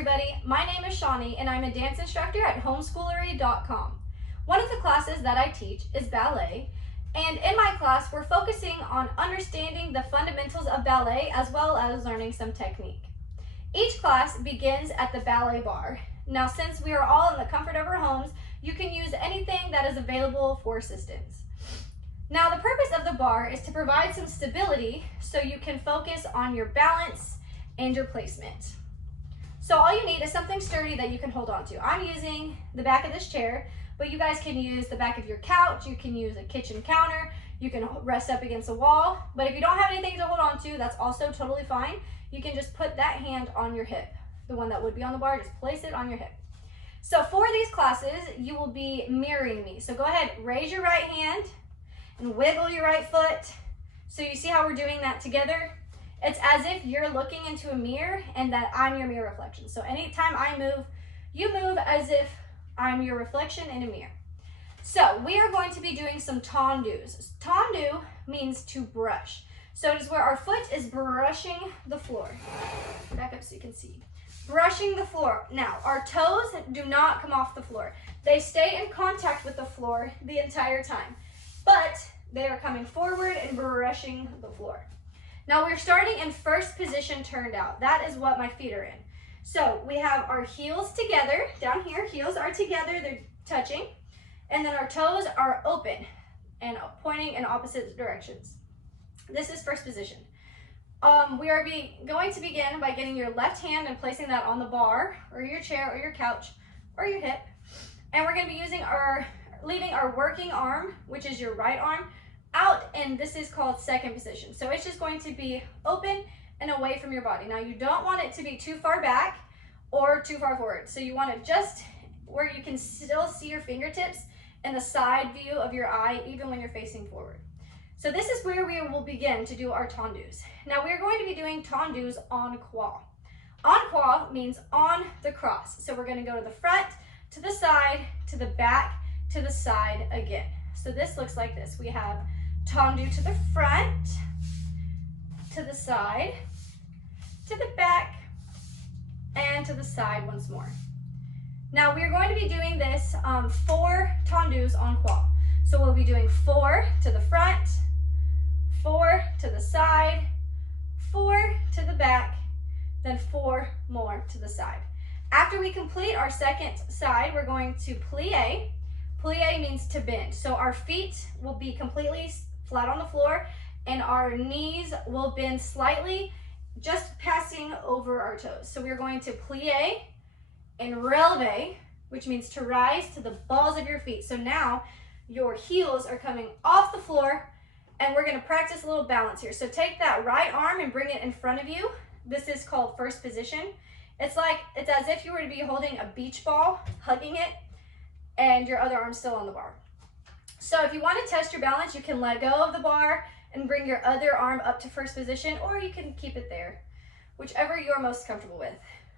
everybody, my name is Shawnee and I'm a dance instructor at Homescoolery.com. One of the classes that I teach is ballet, and in my class we're focusing on understanding the fundamentals of ballet as well as learning some technique. Each class begins at the ballet bar. Now, since we are all in the comfort of our homes, you can use anything that is available for assistance. Now, the purpose of the bar is to provide some stability so you can focus on your balance and your placement. So all you need is something sturdy that you can hold on to. I'm using the back of this chair, but you guys can use the back of your couch, you can use a kitchen counter, you can rest up against a wall, but if you don't have anything to hold on to, that's also totally fine. You can just put that hand on your hip. The one that would be on the bar, just place it on your hip. So for these classes, you will be mirroring me. So go ahead, raise your right hand and wiggle your right foot. So you see how we're doing that together? It's as if you're looking into a mirror and that I'm your mirror reflection. So anytime I move, you move as if I'm your reflection in a mirror. So we are going to be doing some tendus. Tendu means to brush. So it is where our foot is brushing the floor. Back up so you can see. Brushing the floor. Now, our toes do not come off the floor. They stay in contact with the floor the entire time, but they are coming forward and brushing the floor. Now, we're starting in first position turned out. That is what my feet are in. So we have our heels together, down here, heels are together, they're touching, and then our toes are open and pointing in opposite directions. This is first position. We are going to begin by getting your left hand and placing that on the bar or your chair or your couch or your hip. And we're going to be leaving our working arm, which is your right arm, out, and this is called second position. So it's just going to be open and away from your body. Now, you don't want it to be too far back or too far forward. So you want it just where you can still see your fingertips and the side view of your eye, even when you're facing forward. So this is where we will begin to do our tendus. Now, we are going to be doing tendus en croix. En croix means on the cross. So we're going to go to the front, to the side, to the back, to the side again. So this looks like this. We have tendu to the front, to the side, to the back, and to the side once more. Now, we're going to be doing this 4 tendus en croix. So we'll be doing 4 to the front, 4 to the side, 4 to the back, then 4 more to the side. After we complete our second side, we're going to plie. Plie means to bend. So our feet will be completely flat on the floor and our knees will bend slightly, just passing over our toes. So we're going to plie and releve, which means to rise to the balls of your feet. So now your heels are coming off the floor, and we're going to practice a little balance here. So take that right arm and bring it in front of you. This is called first position. It's as if you were to be holding a beach ball, hugging it, and your other arm's still on the bar. So if you want to test your balance, you can let go of the bar and bring your other arm up to first position, or you can keep it there, whichever you're most comfortable with.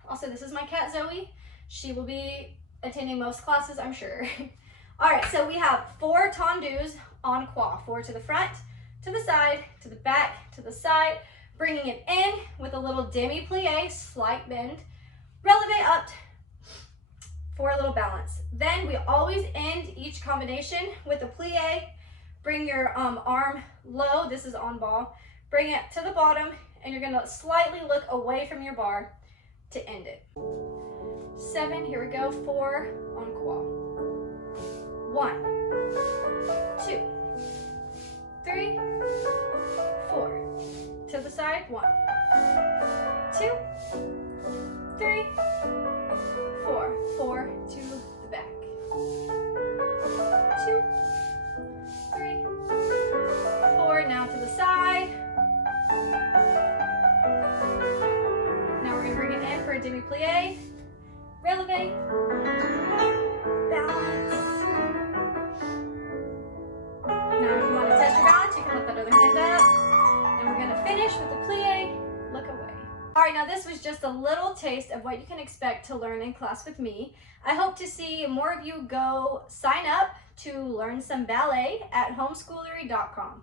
Also, this is my cat, Zoe. She will be attending most classes, I'm sure. All right, so we have 4 tendus en croix. 4 to the front, to the side, to the back, to the side, bringing it in with a little demi-plie, slight bend, releve up for a little balance. Then we always end each combination with a plie. Bring your arm low, this is on ball, bring it to the bottom, and you're gonna slightly look away from your bar to end it. 7, here we go, 4 en croix. 1, 2, 3, 4. To the side, 1, 2, 3, 4. 4 to the back. 2, 3, 4. Now to the side. Now we're going to bring it in for a demi-plie. Releve. Balance. Now if you want to test your balance, you can lift that other hand up. And we're going to finish with the plie. Look away. All right, now this was just a little taste of what you can expect to learn in class with me. I hope to see more of you go sign up to learn some ballet at Homeskoolery.com.